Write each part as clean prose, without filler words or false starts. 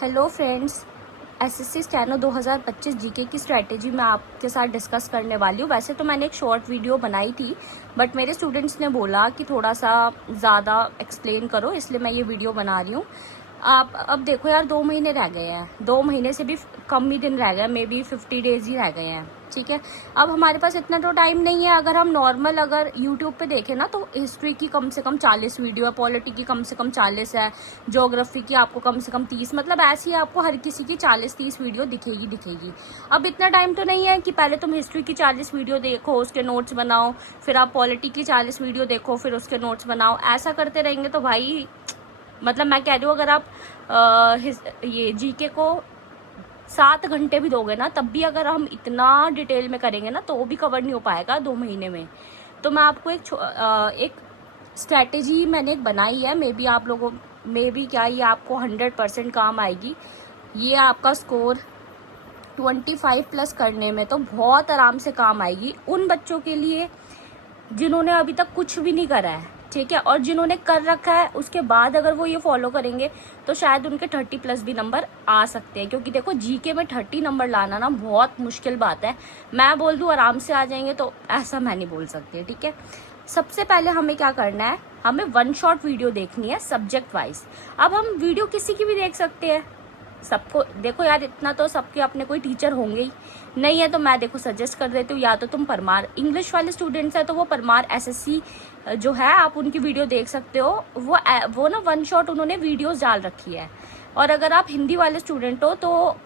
Hello friends, SSC steno 2025 GK की strategy मैं आपके साथ डिस्कस करने वाली हूँ। वैसे तो मैंने एक शॉर्ट वीडियो बनाई थी, बट मेरे स्टूडेंट्स ने बोला कि थोड़ा सा ज़्यादा एक्सप्लेन करो, इसलिए मैं ये वीडियो बना रही हूँ। आप अब देखो यार, 2 महीने रह गए हैं, 2 महीने से भी कम ही दिन रह गए, मे बी 50 डेज ही रह गए हैं। ठीक है, अब हमारे पास इतना तो टाइम नहीं है। अगर हम नॉर्मल अगर यूट्यूब पे देखें ना, तो हिस्ट्री की कम से कम 40 वीडियो है, पॉलिटी की कम से कम 40 है, ज्योग्राफी की आपको कम से कम 30, मतलब ऐसी आपको हर किसी की 40-30 वीडियो दिखेगी। अब इतना टाइम तो नहीं है कि पहले तुम हिस्ट्री की 40 वीडियो देखो, उसके नोट्स बनाओ, फिर आप पॉलिटी की 40 वीडियो देखो, फिर उसके नोट्स बनाओ। ऐसा करते रहेंगे तो भाई, मतलब मैं कह रही हूँ, अगर आप ये जीके को 7 घंटे भी दोगे ना, तब भी अगर हम इतना डिटेल में करेंगे ना, तो वो भी कवर नहीं हो पाएगा 2 महीने में। तो मैं आपको एक स्ट्रैटेजी मैंने एक बनाई है, मे बी आप लोगों में भी क्या ये आपको 100% काम आएगी। ये आपका स्कोर 25+ करने में तो बहुत आराम से काम आएगी उन बच्चों के लिए जिन्होंने अभी तक कुछ भी नहीं करा है। ठीक है, और जिन्होंने कर रखा है उसके बाद अगर वो ये फॉलो करेंगे तो शायद उनके 30+ भी नंबर आ सकते हैं, क्योंकि देखो जीके में 30 नंबर लाना ना बहुत मुश्किल बात है। मैं बोल दूं आराम से आ जाएंगे, तो ऐसा मैं नहीं बोल सकती। ठीक है, सबसे पहले हमें क्या करना है, हमें 1 शॉट वीडियो देखनी है सब्जेक्ट वाइज। अब हम वीडियो किसी की भी देख सकते हैं, सबको देखो यार, इतना तो सबके अपने कोई टीचर होंगे ही। नहीं है तो मैं देखो सजेस्ट कर देती हूँ, या तो तुम परमार इंग्लिश वाले स्टूडेंट्स है तो वो परमार एसएससी जो है आप उनकी वीडियो देख सकते हो। वो ना 1 शॉट उन्होंने वीडियोस डाल रखी है। और अगर आप हिंदी वाले स्टूडेंट हो तो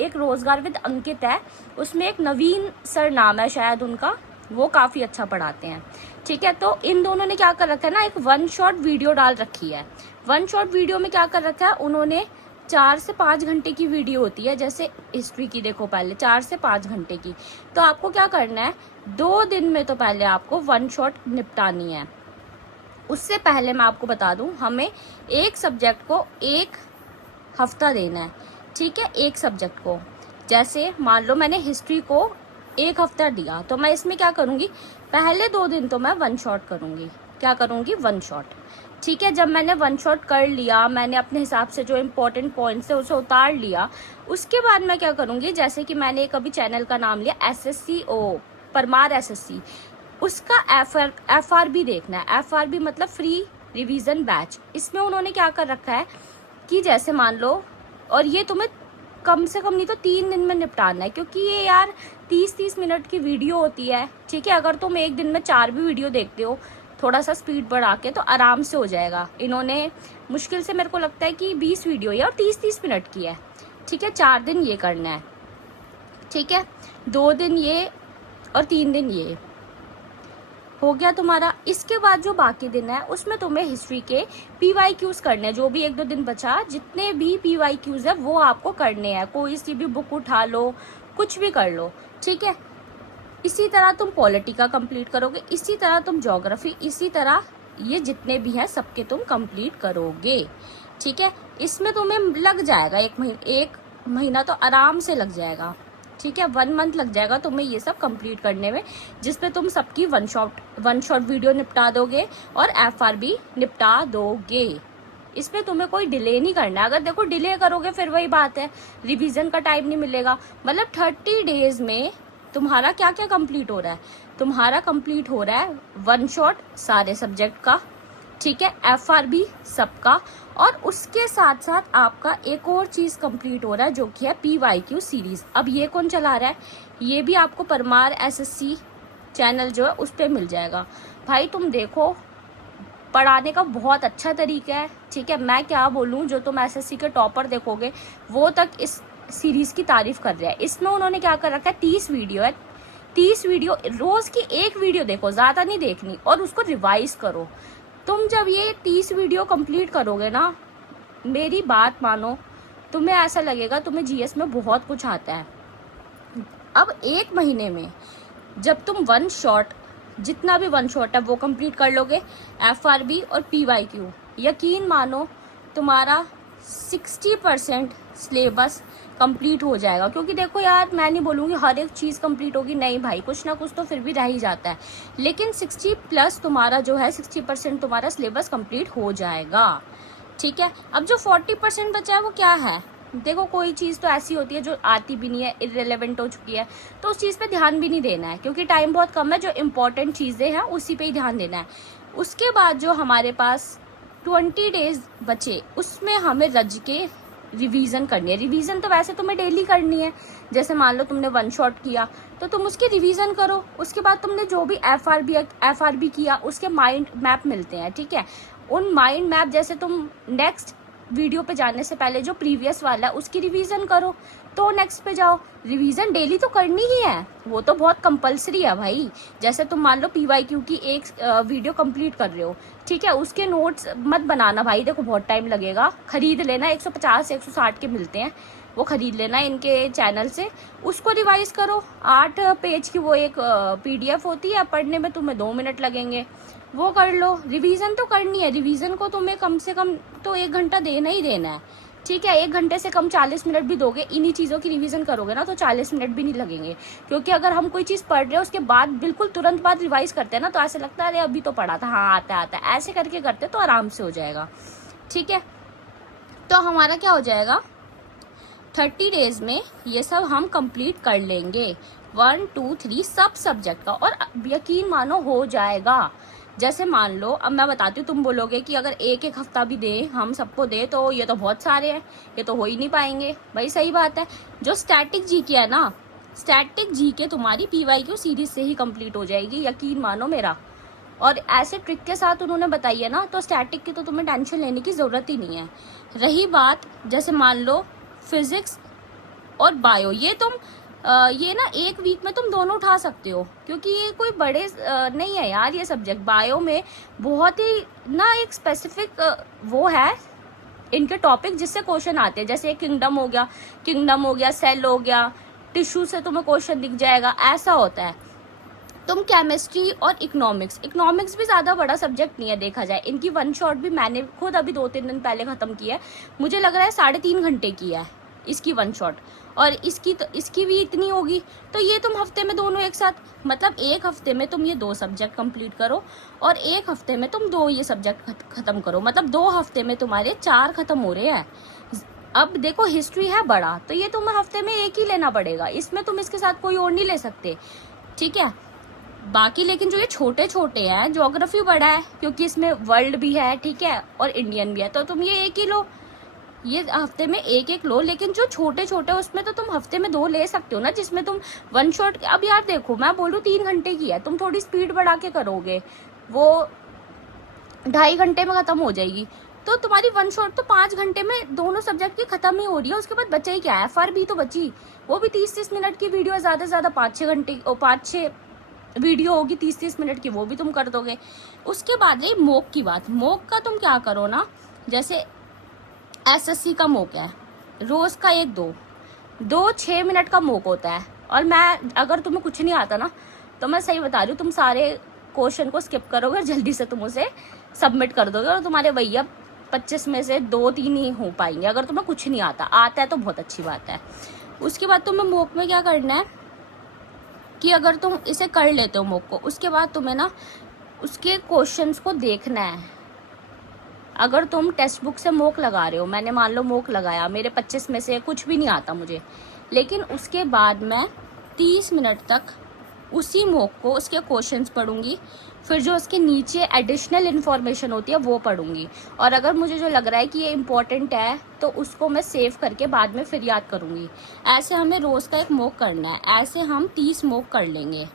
एक रोजगार विद अंकित है, उसमें एक नवीन सर नाम है शायद उनका, वो काफी अच्छा पढ़ाते हैं। ठीक है, तो इन दोनों ने क्या कर रखा है ना, एक 1 शॉट वीडियो डाल रखी है। 1 शॉट वीडियो में क्या कर रखा है उन्होंने, 4 से 5 घंटे की वीडियो होती है। जैसे हिस्ट्री की देखो, पहले 4 से 5 घंटे की, तो आपको क्या करना है, 2 दिन में तो पहले आपको 1 शॉट निपटानी है। उससे पहले मैं आपको बता दूं, हमें एक सब्जेक्ट को 1 हफ्ता देना है। ठीक है, एक सब्जेक्ट को, जैसे मान लो मैंने हिस्ट्री को 1 हफ्ता दिया, तो मैं इसमें क्या करूंगी, पहले 2 दिन तो मैं 1 शॉट करूंगी। क्या करूंगी, 1 शॉट। ठीक है, जब मैंने 1 शॉट कर लिया, मैंने अपने हिसाब से जो इम्पोर्टेंट पॉइंट्स है उसे उतार लिया, उसके बाद मैं क्या करूंगी, जैसे कि मैंने एक अभी चैनल का नाम लिया एसएससी परमार एसएससी, उसका एफआरबी देखना है। एफआरबी मतलब फ्री रिवीजन बैच। इसमें उन्होंने क्या कर रखा है कि जैसे मान लो, और ये तुम्हें कम से कम नहीं तो 3 दिन में निपटाना है, क्योंकि ये यार 30-30 मिनट की वीडियो होती है। ठीक है, अगर तुम एक दिन में 4 भी वीडियो देखते हो थोड़ा सा स्पीड बढ़ा के, तो आराम से हो जाएगा। इन्होंने मुश्किल से मेरे को लगता है कि 20 वीडियो है और 30-30 मिनट की है। ठीक है, 4 दिन ये करना है। ठीक है, 2 दिन ये और 3 दिन ये हो गया तुम्हारा। इसके बाद जो बाकी दिन है उसमें तुम्हें हिस्ट्री के PYQs करने हैं। जो भी 1-2 दिन बचा, जितने भी PYQs है वो आपको करने हैं। कोई सी भी बुक उठा लो, कुछ भी कर लो। ठीक है, इसी तरह तुम पॉलिटी का कंप्लीट करोगे, इसी तरह तुम ज्योग्राफी, इसी तरह ये जितने भी हैं सबके तुम कंप्लीट करोगे। ठीक है, इसमें तुम्हें लग जाएगा 1 महीना तो आराम से लग जाएगा। ठीक है, 1 मंथ लग जाएगा तुम्हें ये सब कंप्लीट करने में, जिसमें तुम सबकी 1 शॉट वीडियो निपटा दोगे और एफआरबी निपटा दोगे। इसमें तुम्हें कोई डिले नहीं करना है। अगर देखो डिले करोगे फिर वही बात है, रिवीजन का टाइम नहीं मिलेगा। मतलब 30 डेज में तुम्हारा क्या क्या कंप्लीट हो रहा है, तुम्हारा कंप्लीट हो रहा है 1 शॉट सारे सब्जेक्ट का। ठीक है, एफआरबी सबका, और उसके साथ साथ आपका एक और चीज कंप्लीट हो रहा है जो कि है PYQ सीरीज। अब ये कौन चला रहा है, ये भी आपको परमार एसएससी चैनल जो है उस पर मिल जाएगा। भाई तुम देखो, पढ़ाने का बहुत अच्छा तरीका है। ठीक है, मैं क्या बोलूं, जो तुम एसएससी के टॉपर देखोगे वो तक इस सीरीज की तारीफ कर रहे हैं। इसमें उन्होंने क्या कर रखा है, 30 वीडियो है। 30 वीडियो, रोज की 1 वीडियो देखो, ज्यादा नहीं देखनी, और उसको रिवाइज करो। तुम जब ये 30 वीडियो कंप्लीट करोगे ना, मेरी बात मानो, तुम्हें ऐसा लगेगा तुम्हें जीएस में बहुत कुछ आता है। अब 1 महीने में जब तुम 1 शॉट, जितना भी 1 शॉट है वो कंप्लीट कर लोगे, एफआरबी और PYQ, यकीन मानो तुम्हारा 60% सिलेबस कंप्लीट हो जाएगा। क्योंकि देखो यार, मैं नहीं बोलूँगी हर एक चीज़ कंप्लीट होगी, नहीं भाई, कुछ ना कुछ तो फिर भी रह ही जाता है, लेकिन 60+ तुम्हारा जो है 60% तुम्हारा सिलेबस कंप्लीट हो जाएगा। ठीक है, अब जो 40% बचा है वो क्या है, देखो कोई चीज़ तो ऐसी होती है जो आती भी नहीं है, इररिलेवेंट हो चुकी है, तो उस चीज़ पे ध्यान भी नहीं देना है, क्योंकि टाइम बहुत कम है। जो इम्पोर्टेंट चीज़ें हैं उसी पे ही ध्यान देना है। उसके बाद जो हमारे पास 20 डेज बचे, उसमें हमें रज के रिवीजन करनी है। रिवीजन तो वैसे तुम्हें डेली करनी है। जैसे मान लो तुमने वन शॉट किया तो तुम उसकी रिवीजन करो। उसके बाद तुमने जो भी एफआरबी किया उसके माइंड मैप मिलते हैं, ठीक है। उन माइंड मैप जैसे तुम नेक्स्ट वीडियो पे जाने से पहले जो प्रीवियस वाला है उसकी रिवीजन करो, तो नेक्स्ट पे जाओ। रिवीजन डेली तो करनी ही है, वो तो बहुत कंपलसरी है भाई। जैसे तुम मान लो पीवाईक्यू की एक वीडियो कंप्लीट कर रहे हो, ठीक है, उसके नोट्स मत बनाना भाई, देखो बहुत टाइम लगेगा। खरीद लेना, 150 160 के मिलते हैं, वो खरीद लेना इनके चैनल से। उसको रिवाइज करो। 8 पेज की वो एक पीडीएफ होती है, पढ़ने में तुम्हें 2 मिनट लगेंगे, वो कर लो। रिवीजन तो करनी है, रिवीजन को तुम्हें कम से कम तो 1 घंटा देना ही देना है, ठीक है। 1 घंटे से कम 40 मिनट भी दोगे, इन्हीं चीज़ों की रिवीजन करोगे ना तो 40 मिनट भी नहीं लगेंगे। क्योंकि अगर हम कोई चीज़ पढ़ रहे हैं उसके बाद बिल्कुल तुरंत बाद रिवाइज करते हैं ना, तो ऐसे लगता है अरे अभी तो पढ़ा था, हाँ आता आता है, ऐसे करके करते तो आराम से हो जाएगा, ठीक है। तो हमारा क्या हो जाएगा, 30 डेज में ये सब हम कंप्लीट कर लेंगे, 1 2 3 सब सब्जेक्ट का, और यकीन मानो हो जाएगा। जैसे मान लो, अब मैं बताती हूँ, तुम बोलोगे कि अगर एक एक हफ्ता भी दे हम सबको दे तो ये तो बहुत सारे हैं, ये तो हो ही नहीं पाएंगे। भाई सही बात है। जो स्टैटिक जीके है ना, स्टैटिक जीके तुम्हारी पीवाईक्यू सीरीज से ही कंप्लीट हो जाएगी, यकीन मानो मेरा। और ऐसे ट्रिक के साथ उन्होंने बताई है ना, तो स्टैटिक की तो तुम्हें टेंशन लेने की जरूरत ही नहीं है। रही बात, जैसे मान लो फिजिक्स और बायो, ये तुम ये ना एक वीक में तुम दोनों उठा सकते हो, क्योंकि ये कोई बड़े नहीं है यार ये सब्जेक्ट। बायो में बहुत ही ना एक स्पेसिफिक वो है इनके टॉपिक जिससे क्वेश्चन आते हैं। जैसे किंगडम हो गया, सेल हो गया, टिश्यू से तुम्हें क्वेश्चन दिख जाएगा, ऐसा होता है। तुम केमिस्ट्री और इकोनॉमिक्स भी ज़्यादा बड़ा सब्जेक्ट नहीं है देखा जाए। इनकी वन शॉट भी मैंने खुद अभी 2-3 दिन पहले ख़त्म की है, मुझे लग रहा है 3.5 घंटे की है इसकी वन शॉट, और इसकी भी इतनी होगी। तो ये तुम हफ्ते में दोनों एक साथ, मतलब एक हफ्ते में तुम ये 2 सब्जेक्ट कंप्लीट करो और एक हफ्ते में तुम 2 ये सब्जेक्ट खत्म करो, मतलब 2 हफ्ते में तुम्हारे 4 खत्म हो रहे हैं। अब देखो हिस्ट्री है बड़ा, तो ये तुम्हें हफ्ते में एक ही लेना पड़ेगा, इसमें तुम इसके साथ कोई और नहीं ले सकते, ठीक है। बाकी लेकिन जो ये छोटे छोटे हैं, ज्योग्राफी बड़ा है क्योंकि इसमें वर्ल्ड भी है, ठीक है, और इंडियन भी है, तो तुम ये एक ही लो, ये हफ्ते में एक एक लो। लेकिन जो छोटे छोटे उसमें तो तुम हफ्ते में 2 ले सकते हो ना, जिसमें तुम वन शॉट। अब यार देखो, मैं बोलूँ 3 घंटे की है, तुम थोड़ी स्पीड बढ़ा के करोगे, वो 2.5 घंटे में खत्म हो जाएगी। तो तुम्हारी वन शॉट तो 5 घंटे में दोनों सब्जेक्ट की खत्म ही हो रही है। उसके बाद बचा ही क्या है, एफआरबी तो बची, वो भी 30-30 मिनट की वीडियो, ज्यादा से ज्यादा 5-6 घंटे 5-6 वीडियो होगी 30-30 मिनट की, वो भी तुम कर दोगे। उसके बाद ये मोक की बात, मोक का तुम क्या करो ना, जैसे एसएससी का मोक है, रोज का 1-2 6 मिनट का मोक होता है। और मैं, अगर तुम्हें कुछ नहीं आता ना, तो मैं सही बता रही हूँ, तुम सारे क्वेश्चन को स्किप करोगे, जल्दी से तुम उसे सबमिट कर दोगे, और तुम्हारे भैया 25 में से 2-3 ही हो पाएंगे। अगर तुम्हें कुछ नहीं आता है तो बहुत अच्छी बात है। उसके बाद तुम्हें मोक में क्या करना है कि अगर तुम इसे कर लेते हो मोक को, उसके बाद तुम्हें ना उसके क्वेश्चंस को देखना है। अगर तुम टेक्स्ट बुक से मोक लगा रहे हो, मैंने मान लो मोक लगाया, मेरे 25 में से कुछ भी नहीं आता मुझे, लेकिन उसके बाद मैं 30 मिनट तक उसी मोक को, उसके क्वेश्चंस पढ़ूंगी, फिर जो उसके नीचे एडिशनल इन्फॉर्मेशन होती है वो पढ़ूंगी, और अगर मुझे जो लग रहा है कि ये इम्पोर्टेंट है तो उसको मैं सेव करके बाद में फिर याद करूंगी। ऐसे हमें रोज का एक मोक करना है, ऐसे हम 30 मोक कर लेंगे,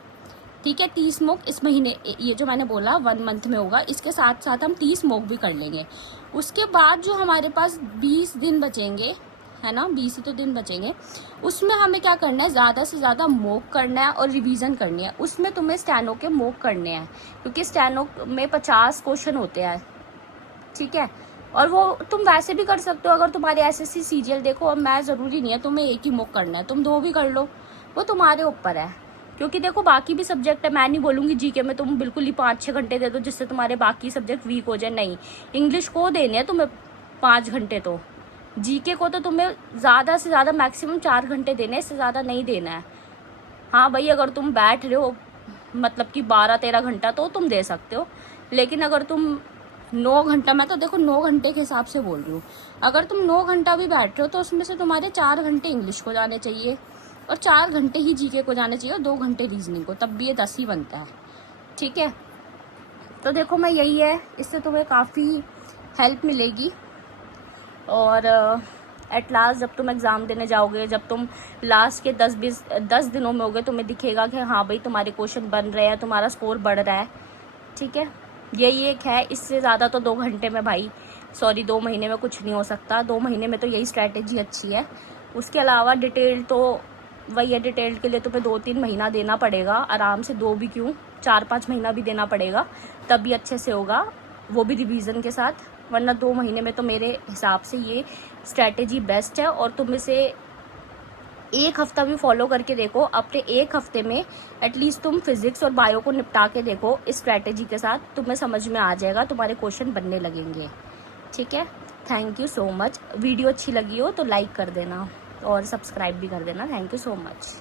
ठीक है। 30 मोक इस महीने, ये जो मैंने बोला 1 मंथ में होगा, इसके साथ साथ हम 30 मोक भी कर लेंगे। उसके बाद जो हमारे पास 20 दिन बचेंगे, है ना, 20 ही तो दिन बचेंगे, उसमें हमें क्या करना है, ज़्यादा से ज़्यादा मोक करना है और रिवीजन करनी है। उसमें तुम्हें स्टेनो के मोक करने हैं, क्योंकि स्टेनो में 50 क्वेश्चन होते हैं, ठीक है। और वो तुम वैसे भी कर सकते हो, अगर तुम्हारे एसएससी सीजीएल देखो, अब मैं ज़रूरी नहीं है तुम्हें एक ही मोक करना है, तुम 2 भी कर लो, वो तुम्हारे ऊपर है। क्योंकि देखो बाकी भी सब्जेक्ट है, मैं नहीं बोलूँगी जीके में तुम बिल्कुल ही 5-6 घंटे दे दो जिससे तुम्हारे बाकी सब्जेक्ट वीक हो जाए, नहीं। इंग्लिश को देने हैं तुम्हें 5 घंटे, तो जीके को तो तुम्हें ज़्यादा से ज़्यादा मैक्सिमम 4 घंटे देने, इससे ज़्यादा नहीं देना है। हाँ भाई, अगर तुम बैठ रहे हो मतलब कि 12-13 घंटा तो तुम दे सकते हो, लेकिन अगर तुम 9 घंटा, मैं तो देखो 9 घंटे के हिसाब से बोल रही हूँ। अगर तुम 9 घंटा भी बैठ रहे हो तो उसमें से तुम्हारे 4 घंटे इंग्लिश को जाने चाहिए और 4 घंटे ही जीके को जाने चाहिए और 2 घंटे रीजनिंग को, तब भी ये 10 ही बनता है। ठीक है, तो देखो मैं यही है, इससे तुम्हें काफ़ी हेल्प मिलेगी। और एट लास्ट जब तुम एग्ज़ाम देने जाओगे, जब तुम लास्ट के 10 दिनों में होगे, तुम्हें दिखेगा कि हाँ भाई तुम्हारे क्वेश्चन बन रहे हैं, तुम्हारा स्कोर बढ़ रहा है। ठीक है, यही एक है। इससे ज़्यादा तो 2 घंटे में भाई, सॉरी 2 महीने में कुछ नहीं हो सकता। 2 महीने में तो यही स्ट्रैटेजी अच्छी है। उसके अलावा डिटेल तो वही है, डिटेल के लिए तुम्हें 2-3 महीना देना पड़ेगा आराम से, 2 भी क्यों 4-5 महीना भी देना पड़ेगा, तब भी अच्छे से होगा, वो भी रिवीजन के साथ। वरना 2 महीने में तो मेरे हिसाब से ये स्ट्रैटेजी बेस्ट है। और तुम इसे 1 हफ्ता भी फॉलो करके देखो, अपने 1 हफ्ते में एटलीस्ट तुम फिजिक्स और बायो को निपटा के देखो इस स्ट्रैटेजी के साथ, तुम्हें समझ में आ जाएगा, तुम्हारे क्वेश्चन बनने लगेंगे। ठीक है, thank you so much. Video अच्छी लगी हो तो लाइक कर देना और सब्सक्राइब भी कर देना। Thank you so much.